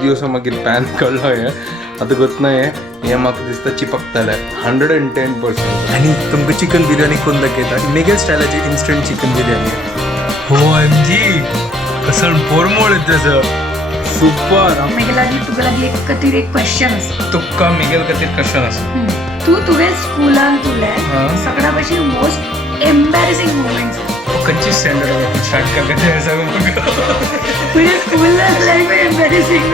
दिवसा मागीर पॅन कळलो हे आता गोत नाही हे म्हाका दिसता चिपकतले 110%. आणि तुमकां चिकन बिर्याणी कोण दाखयता मेगल स्टायलाची इन्स्टंट चिकन बिर्याणी. OMG कसं पोरमोळ येते सुपर. तुका लागली एक क्वेश्चन आसा. तुका मेगल खातीर क्वेश्चन आसा. तुवें स्कुलान सगळ्या भाशेन मोस्ट एम्बॅरेसिंग मोमेंट्स खंयची स्टँडर्ड स्टार्ट करता तें सांग म्हाका. तुझे school life embarrassing.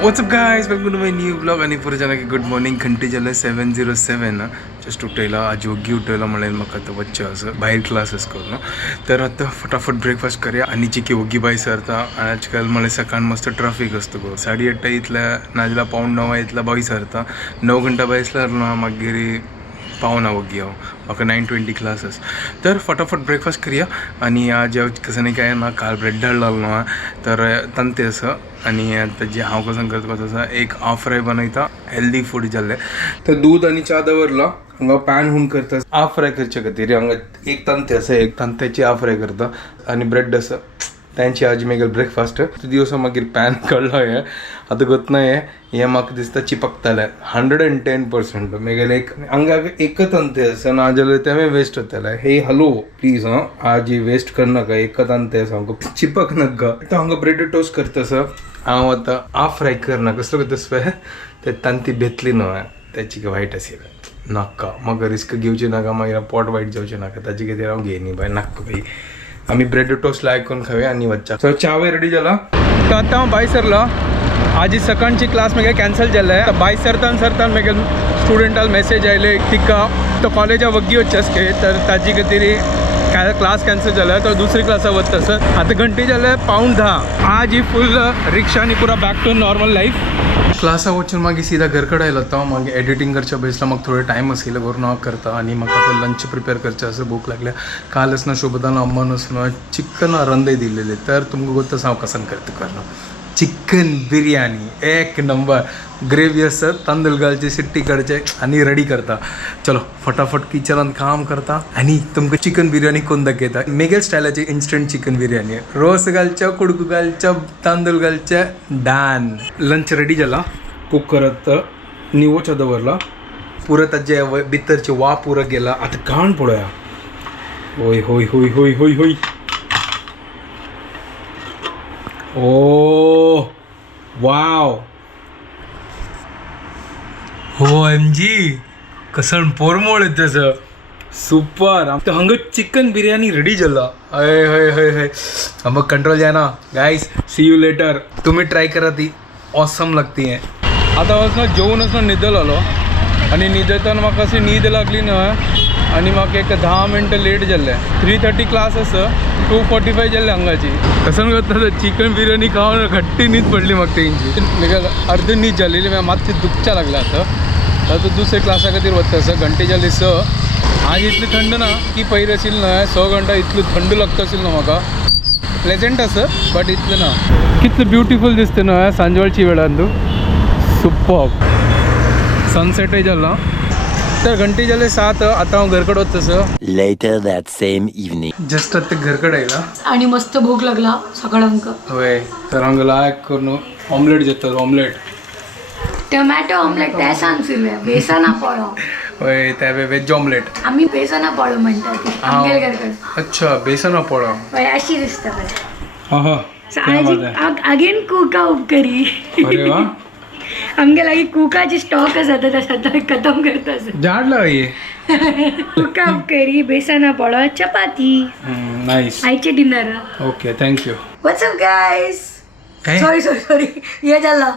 What's up guys, welcome to my new blog. आणि पुढे जाना की गुड मॉर्निंग घंटी जाले 7:07 जस्ट उठयला आज योग्य उठयला म्हणलें म्हाका आतां वच्चें असं भायर क्लासेस करून. तर आतां फटाफट ब्रेकफास्ट करया आनी जी की ओगी भाई सरता. आजकाल म्हणलें सकाळ मस्त ट्रॅफिक असतो गो 8:30 इतल्या नाजाल्यार 8:45 इतल्या भाई सरता. 9 घंटा भायसल्यार मागीर पावना ओगी हांव म्हाका 9:20 क्लासेस. तर फटाफट ब्रेकफास्ट करया. आणि आज कसं नाही काय ना काल ब्रेड धाडलो न्हू तर तांते असं. आणि आता जे हांव कसं करता तसं एक हाफ फ्राय बनयता हेल्दी फूड जाल्लें. तर दूध आणि च्या दवरला हांगा पॅन हून करता हाफ फ्राय करचे खातीर. हांगा एक तांते आसा एक तांत्याची हाफ फ्राय करता आणि ब्रेड आसा त्यांची आज मेगल ब्रेकफास्ट. दिवसा मागीर पॅन कळलो हे आता गोत नाही हे म्हाका दिसता चिपकतले 110%. मेगल एक हांगा एकच अंते आसा नाजाल्यार तें वेस्ट जातलें. हे हलो प्लीज आज वेस्ट करनाका एकच अंते आसा हांगा चिपक नाका. तर हांगा ब्रेड टोस्ट करता आसा हांव आतां हाफ फ्राय करना कसलो करता स्वे ते तांती बेतली न्हू त्याची वायट आशिल्लें नाका म्हाका रिस्क घेवची नाका मागीर पोट वायट जावचें नाका ताजे खातीर हांव घेयनी बाय नाका भाई. आम्ही ब्रेड टोस्ट लायक करून खाऊया आणि वच्चा. सो चावे रेडी जाला. तर आतां हांव भायर सरलो. आज सकाळची क्लास म्हागे कॅन्सल जाल्ले. भायर सरतान म्हागे स्टुडंटाल मेसेज आयले तिका तो कॉलेजा वग्गी वच्चेस घे तर ताजे खातीर क्लास कॅन्सल जाला तो दुसरी क्लासा वता सर. आतां घंटी जाले 9:15. आज ही फुल रिक्षानी पुरा बॅक टू नॉर्मल लाईफ. क्लासा वचून मागीर सीधा घरकडे आयलो तो मागीर एडिटींग करच्या बेसला म्हाका थोडो टायम आशिल्लो व्हरून हांव करता. आनी म्हाका आतां लंच प्रिपेर करचें आसा भूक लागल्या. काल आसना शोभतान अम्मान आसना चिकन रंदय दिल्लेले तर तुमकां गोत हांव कसन करता करना चिकन बिर्याणी एक नंबर. ग्रेवी आसता तांदूळ घालचे सिट्टी करचे आनी रेडी करता. चलो फटाफट किचनात काम करता आणि तुमकां चिकन बिर्याणी कोण दाखयता मेगल स्टायलाची इन्स्टंट चिकन बिर्याणी. रोस घालच्या कुडको घालच्या तांदूळ घालचे डान. लंच रेडी जाला. कुक करत निवोच्या दवरला पुरं ताजे भितरचे वा पुरं गेला. आता घाण पळोवया. होय होय होय होय होय होय. ओ वाव OMG कसं पोरमोळ येते सर सुपर. हांगा चिकन बिर्याणी रेडी जाला. हय हय हय हय हांगा कंट्रोल जायना गायस. See you later. तुम्ही ट्राय करा ती ऑसम लागती आहे. आता वचना जेवून वचना न्हिदलो आलो आणि न्हिदताना म्हाका अशी न्हीद लागली ना आणि म्हाका एक 10 मिनटं लेट जाल्ले. 3:30 क्लास आसा 2:45 जाल्ले हांगाची. कसं करता चिकन बिर्याणी खावन घट्टी न्हीद पडली म्हाका तेंची. म्हाका अर्द न्हीद जाल्ली मातशी दुखच्या लागला आता दुसरे क्लासा खातीर वता आसा. घंटे जाली 6. आज इतली थंड ना की पयलीं आशिल्ली ना 6 घंटा इतली थंड लागता आशिल्ली ना म्हाका. प्लेजंट आसा बट इतलें ना. कितलें ब्युटिफूल दिसता ना सांजवाळची वेळान तूं सुपर. सनसेटय जाला. तर घंटी जाले 7. आता हांव घरकडे वता आसा. Later that same evening. Just आता घरकडे आयला आणि मस्त भूक लागला सकाळांक. होय. तर हांगा लायक करून ऑमलेट जाता. ऑमलेट टोमॅटो ऑमलेट ते सांगसिल्ले बेसना पळो. होय त्या वेज ऑमलेट. आम्ही बेसना पळो म्हणतात आमगेल घरकडे. अच्छा बेसन पळो. होय अशी दिसता मला. हा अगेन कुका उपकरी. अरे वा. आमगे लागी कुकाची स्टॉक आसा तर खतम करता झाडला ये कुका उपकरी बेसना पळो चपाती. नाईस. आयचे dinner. Okay thank you. What's up guys. काय? सॉरी ये झाला.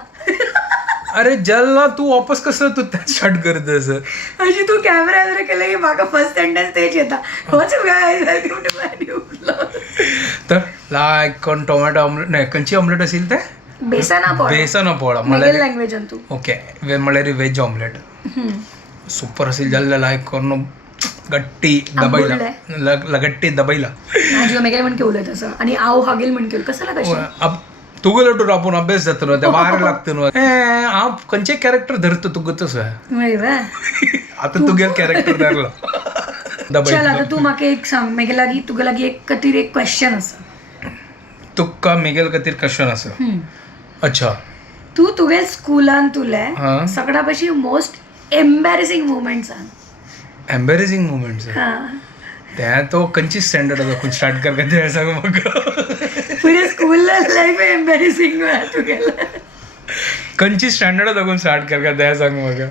अरे जल्ला तू वापस कसं तू त्यात स्टार्ट करत असं अशी तू कॅमेरा वगैरे केलं की माका फर्स्ट सेंटेन्स तेच येता. What's up guys welcome to my new blog. तर लायक कोण टोमॅटो ऑमलेट नाही कंची ऑमलेट असेल ते बेसना पळो. बेसन पोळा मगेल म्हळ्यार लँग्वेज तू. ओके म्हळ्यार वेज ऑमलेट सुपर असेल जाल्लें लायक करून गट्टी दबायला गट्टी दबायला. माझी मेगेल म्हण उलयत आसा आणि हांव हागेल म्हण केलं कसं कशें तुगेलो टू रापून अभ्यास जाता न्हू ते वारें लागता न्हू. हांव खंयचें कॅरेक्टर धरता तुका तसो. आता आतां तुगेल कॅरेक्टर धरलो. चल आता तू म्हाका एक सांग मेगे लागीं तुका लागीं एक खातीर एक क्वेश्चन आसा. तुका मेगेल खातीर क्वेश्चन आसा. अच्छा तू तुगे स्कुलान तुले हा. सगळ्या पैकी मोस्ट एम्बॅरेसिंग मुवमेंट सांग. एम्बेरेसिंग मुवमेंट्स हा त्या तो खंयची स्टँडर्ड दाखवून स्टार्ट करता ते सांग म्हाका. पुरे स्कूल लाईफ एम्बॅरेसिंग तुगेलें. खंयची स्टँडर्ड दाखवून स्टार्ट करता ते सांग म्हाका.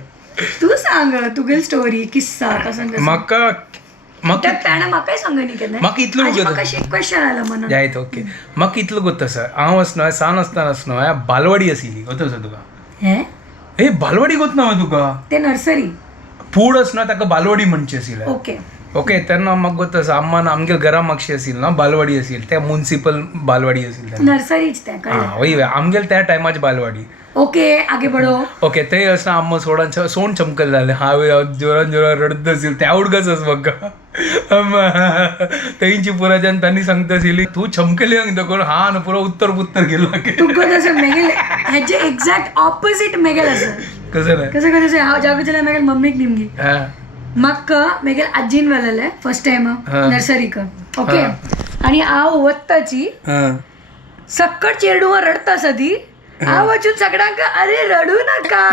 तू सांग तुगेल स्टोरी किस्सा कसं कसं. म्हाका म्हाका ताणें म्हाकाय सांग न्ही केन्ना. म्हाका इतलो म्हाका एक क्वेश्चन आयला मनान. जायत ओके. म्हाका इतलो गोत आसा हांव आसना सान आसतना आसना बालवाडी आशिल्ली गोत आसा तुका. हे बालवाडी गोत ना तुका. ते नर्सरी. फूड आसना ताका बालवाडी म्हणची आशिल्लें. ओके ओके तेन्ना म्हाका गोत आसा अम्मान आमगे घरा मागशी आशिल्ली ना बालवाडी आशिल्ली त्या म्युनिसिपल बालवाडी आशिल्ली. नर्सरीच ते हां वय आमगेल त्या टायमाची बालवाडी. ओके आगे बढो. ओके ते असं आम्हा सोण चमकल झाले हांवें जोरान जोरान रडत आशिल्ली त्या उडकच म्हाका. तेंची पुराच्यान तांणी सांगता आशिल्ली तूं चमकली देखून हा न पुरो उत्तर पुत्तर गेलो. तुका तसं मेगेल हेजे एक्झॅक्ट ऑपोजिट मेगेल आसा. कसं नाही कसं कसं हांव जागोचें मेगेल मम्मीक निमगी हा म्हाका मेगेल आजीन व्हेलेलें फर्स्ट टायम नर्सरीक. ओके आनी हांव वत्ताची सक्कट चेडूं रडता आसा ती. हांव वचून सगळ्यांक अरे रडू नाका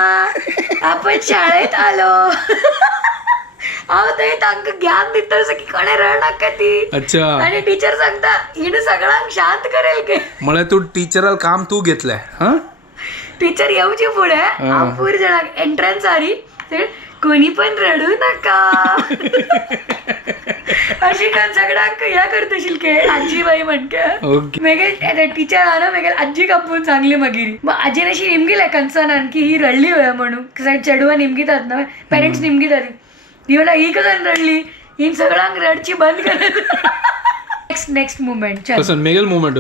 आपण शाळेत आलो. हांव थंय तांकां ज्ञान दिता आसा की कोणें रड नाका ती. अच्छा आनी टीचर सांगता हिणें सगळ्यांक शांत करेल की. म्हळ्यार तूं टिचराल काम तूं घेतलें. हा टीचर येवची फुडें हांव पुरी जाणांक एंट्रन्स आरी कोणी पण रडू नका अशी करून सगळ्यांक ह्या करता आशिल्ली आजी बाई म्हणके. मागीर टीचर आहा ना मागीर आजी कापून सांगली मागीर. मग आजीन अशी निमगीले कन्सर्नान की ही रडली होया म्हणून चेडवां निमगितात ना पेरेंट्स निमगितात. ही म्हणा ही कसं रडली ही सगळ्यांक रडची बंद करत. नेक्स्ट मुवमेंट चल मेगेल मुवमेंट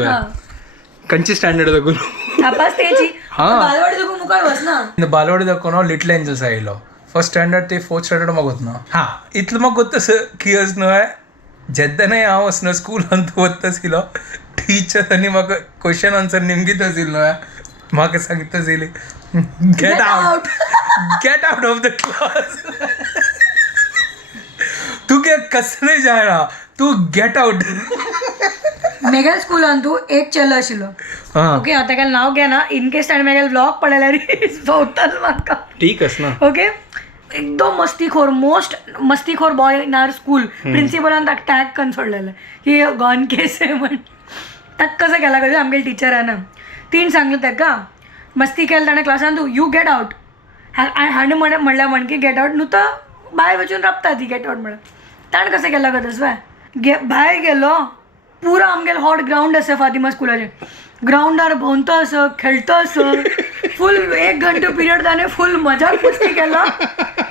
खंयची स्टँडर्ड दाखवून तापास तेची बालवाडी दाखवून मुखार वचना. बालवाडी दाखोवन हांव लिटल एंजल्स आयलो. फर्स्ट स्टँडर्ड ते फोर्थ स्टँडर्ड म्हाका वतना. हा इतलो म्हाका गोत तसं की असं जेन्नाय हांव असं स्कूलांत वता आशिल्लो टिचरांनी म्हाका क्वेश्चन आन्सर निमगीत आशिल्लो म्हाका सांगता आशिल्ली get out of the class. तुगे कसलें जायना तूं गेट आउट. मेगेल स्कूलान तू एक चलो आशिल्लो. ओके हांव ताका नांव घेना इन केस ताणें मेगेल ब्लॉग पळयल्यार भोंवतालो म्हाका. ठीक आस ना. ओके एकदम मस्तीखोर मोस्ट मस्तीखोर बॉय इन आवर स्कूल. प्रिंसिपलान ताका टॅग करून सोडलेलें की गॉन केस आहे म्हण. ताका कसं केला कधी आमगे टिचरान तीन सांगलें ताका मस्ती केली ताणें क्लासान तू यू गेट आउट. हाणें म्हणल्यार म्हण की गेट आउट न्हू तर भायर वचून राबता ती गेट आउट म्हणून. ताणें कसं केला कधी भायर गेलो पुरो आमगेलो हॉट ग्राउंड आसा फातिमा स्कुलाचें. ग्राउंडार भोंवता आसा खेळटा आसा फूल 1 घंटो पिरियड ताणें फूल मजाक मस्ती केला.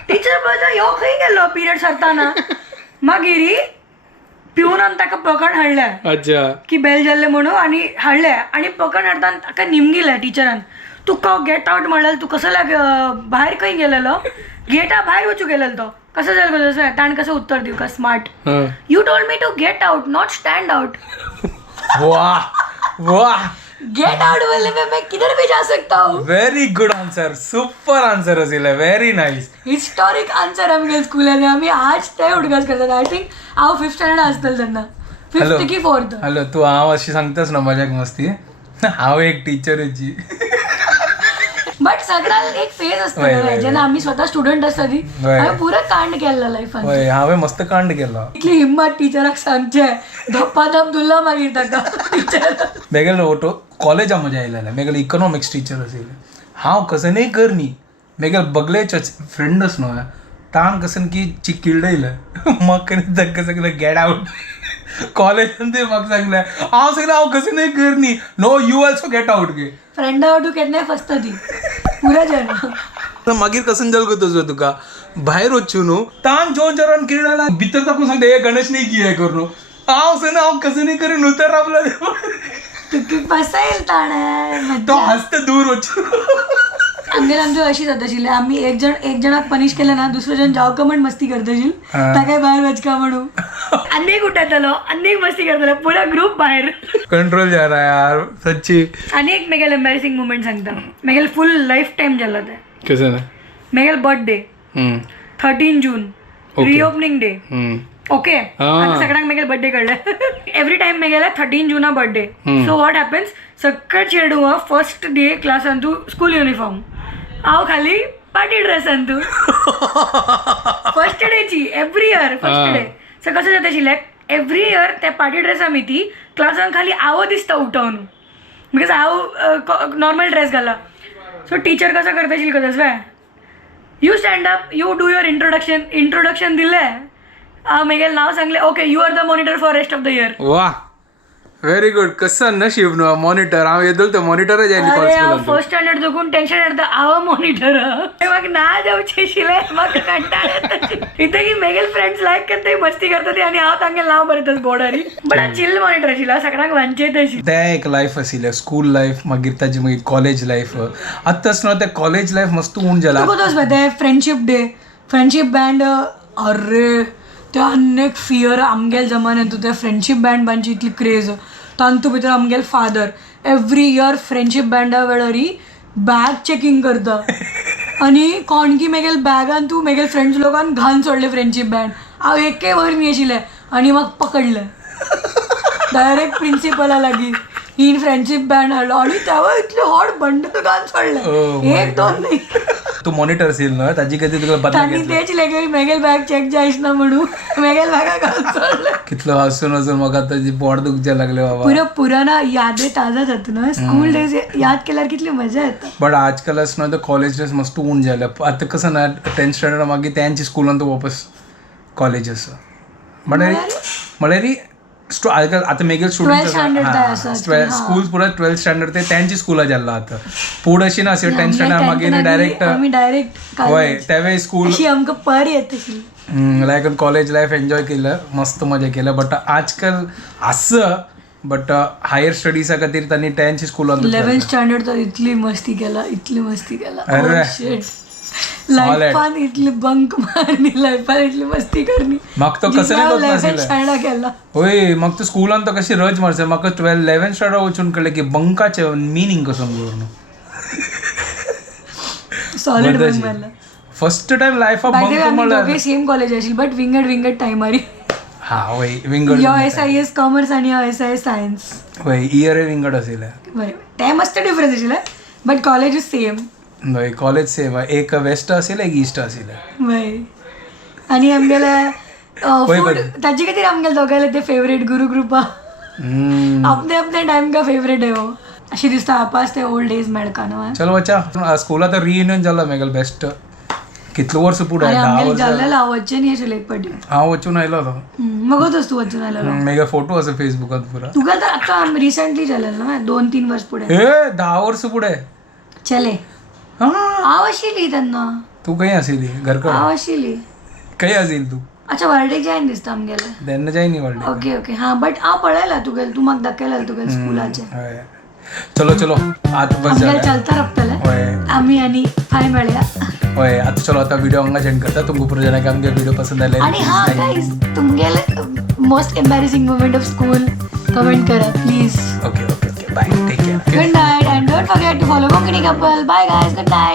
टिचर पळयता ह्यो खंय गेलो पिरियड सरताना. मागीर पिवनान ताका पकड हाडलें. अच्छा की बेल जाल्लें म्हणून आनी हाडलें आनी पकड हाडटान ताका निमगिलें टिचरान. तुका गेट आउट म्हणल्यार तूं कसो भायर खंय गेलेलो गेटा भायर वचूं गेलेलो तो कसं जालें गो तसं. ताणें कसं उत्तर दिवं का smart you told me to get out not stand out. वाह गेट आउट बोलने में मैं किधर भी जा सकता हूँ. Very good answer super answer आशिल्लें व्हेरी नायस. हिस्टॉरिक आन्सर आमगे स्कुलान आमी आज ते उडकास करतात. आय थिंक हांव 5th स्टँडर्ड आसतलें तेन्ना 5th की 4th. हॅलो तू हांव अशी सांगतास ना मजाक मस्ती हांव एक टीचरची. बट सगळ्यांक एक फेज असतो जेन्ना आमी स्वता स्टुडंट आसता ती हांवें पुरो कांड केल्लो लायफान. हय हांवें मस्त कांड केलो. इतली हिम्मत टिचराक सांगचें धप्पाधप दुल्ला मागीर ताका टिचर. मेगेल ओटो कॉलेजा मजा आयलेलें मेगेल इकॉनॉमिक्स टीचर आशिल्लें. हांव कसन कर न्ही मेगेल बगले फ्रेंडच न्हू ताण कसन की चिकिल्डयलें म्हाका ताका सांगलें गेट आउट. कॉलेजान ते म्हाका सांगलें हांव सांगलें हांव कसन कर न्ही no you also get out गे. फ्रेंडा वाटू केन्नाय फसता ती पुरा जेन्ना. मागीर कसन जाल गो तुका भायर वच्चू न्हू ताण जोन जोरान किरडाला भितर ताकून सांगता हे गणेश न्ही की हे कर न्हू. हांव सांगलें हांव कसन करून न्हू तर रावलो फसयल ताणें तो हसता दूर वच्चू. आमगेर आमची अशी जाता आशिल्ली आमी एक जणाक पनिश केलें ना दुसरो जण जावका म्हण मस्ती करता आशिल्ली ताकाय भायर वचका म्हणून. आनीक उठयतलो आनीक मस्ती करतलो पुरो ग्रूप भायर. कंट्रोल जाना यार सच्ची. आनी एक मेगेल एम्बॅरेसिंग मुवमेंट सांगता. मेगेल फूल लायफ टायम जालो तें. कसं मेगेल बर्थडे 13 जून रिओपनिंग डे. ओके आता सगळ्यांक मेगेल बर्थडे कळले एवरी टाइम मेगेला 13 जूना बर्थडे सो वॉट हॅपन्स सकाळ चेडू फर्स्ट डे क्लासान तू स्कूल युनिफॉर्म हांव खाली पार्टी ड्रेसान तू फर्स्ट डेची every year first day so कसं जाता आशिल्लें एवरी इयर त्या पार्टी ड्रेसा ती क्लासान खाली हांव दिसता उठोवन बिकॉज हांव नॉर्मल ड्रेस घाला सो टीचर कसं करता आशिल्ली कदाच वे you stand up you do your introduction दिलें मेगेल नाव सांगले okay you are the monitor for rest of the year वा व्हेरी गुड कसं नशीब न्हू मॉनिटर हांव येदोल तो मॉनिटरच जाय अरे हांव फर्स्ट स्टँडर्ड देखून टेन्शन येता हांव मॉनिटर म्हाका ना जावचें आशिल्लें म्हाका कंटाळ येता इथे की मेगेल फ्रेंड्स लायक करता मस्ती करता ती आनी हांव तांगे नांव बरयता बोर्डारी बट हांव चिल्ल मॉनिटर आशिल्लो सगळ्यांक वांचेत आशिल्लें ते एक लायफ आशिल्लें स्कूल लायफ मागीर ताजी मागीर कॉलेज लायफ आतां आसतना ते कॉलेज लायफ मस्त उण जाला तुका तोच ते फ्रेंडशीप बँड अरे ते अनेक फियर आमगेल जमान्यात ते फ्रेंडशीप बँड बांदची इतली क्रेज तांतू भितर आमगेल फादर एवरी इयर फ्रेंडशीप बँडा वेळारी बॅग चेकिंग करता आनी कोण की मेगेल बॅगान तूं मेगेल फ्रेंड्स लोकांन घालून सोडले फ्रेंडशीप बँड हांव एके वर न्ही आशिल्लें आनी म्हाका पकडलें डायरेक्ट प्रिंसिपला लागीं ही फ्रेंडशीप बँड हाडलो आनी तेव्हा इतले हॉट बंडल घालून सोडले एक दोन नाही तू मॉनिटर असेल ना ताजी कधी तुका बदला त्यांनी तेच लेगे मेगेल बॅग चेक जायच ना म्हणून मेगेल बॅगा घालून सोडले कितलो हसून हसून म्हाका ताजी पोट दुखचे लागले बाबा पुरा पुराना यादे ताजा जात ना स्कूल डेज याद केल्यार कितली मजा येता बट आजकाल असं ना कॉलेज डेज मस्त उण झालं आता कसं ना 10th स्टँडर्ड मागीर त्यांची स्कूलान तू वापस कॉलेज असं म्हळ्यार आता मेगेल 12th standard जाय आसा. स्टुडंट स्कूल पुरा 12th स्टँडर्ड ते त्यांची स्कूला जाल्ला आता पुढे अशी ना असे 10th स्टँडर्ड मागीर डायरेक्ट आम्ही डायरेक्ट होय त्यावेळी स्कूल अशी आमकां पर येत आशिल्ली लायक कॉलेज लाईफ एन्जॉय केलं मस्त मजा केलं बट आजकाल असं बट हायर स्टडीजा खातीर तांणी 10th स्कूलान 11th स्टँडर्ड तर इतली मस्ती केला अरे. लायफान इतली बंक मारणी लायफान इतली मस्ती करणी म्हाका तो कसं नाही करत नाशिल्लें. शाळा केला होय मग तो स्कूलान तो कशी रज मारचे म्हाका 11th स्टँडर्ड वचून कळलें की बंकाचे मिनींग कसो करून सॉलिड बंक मारला फर्स्ट टाइम लायफा बंक म्हणल्यार दोघे सेम कॉलेज आशिल्ली बट विंगड टायमारी हा होय विंगड यो SIS कॉमर्स आणि SIS सायन्स होय इयर विंगड आशिल्लें ते मस्त डिफरन्स आशिल्ले बट कॉलेज इज सेम होय कॉलेज सेम एक वेस्ट आशिल्लें एक ईस्ट आशिल्लें वय आणि आमगेले फूड ताजे खातीर आमगेले दोगांयले ते फेवरेट गुरु कृपा अपने टाइम का फेवरेट आहे हो अशी दिसता आपास ते ओल्ड डेज मेळका न्हू चलो बच्चा स्कूलात रियुनियन जालो मेगेल बेस्ट कितलो वर्स पुढे अरे आमगेले जाल्लेलो हांव वच्चें न्ही आशिल्लें एक पाटी हांव वचून आयलो मगो तूं वचून आयलो मेगा फोटो आसा फेसबुकात पुरा तुका तर आतां रिसंटली जालेलो ना 2-3 वर्स पुढे 10 वर्स पुढे चले हांव आशिल्ली तेन्ना तू खंय आशिल्ली घरकड हांव आशिल्ली खंय आशिल्ली तू अच्छा बर्थडे जायन दिसता आमगेले तेन्ना जाय न्ही व्हडले ओके हां बट हांव पळयला तुगेले तूं म्हाका दाखयला तुगेले स्कुलाचे हय चलो चलो आत बस आमगेले जालें चलता रपतले होय आमी आनी फाय मेळया होय आता चलो आता व्हिडिओ हांगा सेंड करता तुमकां पुरो जाणांक आमगे व्हिडिओ पसंद आले आणि हा गाईज तुमगेले most embarrassing moment of school comment करा please okay okay okay bye take care good night and don't forget to follow Konkani couple bye guys good night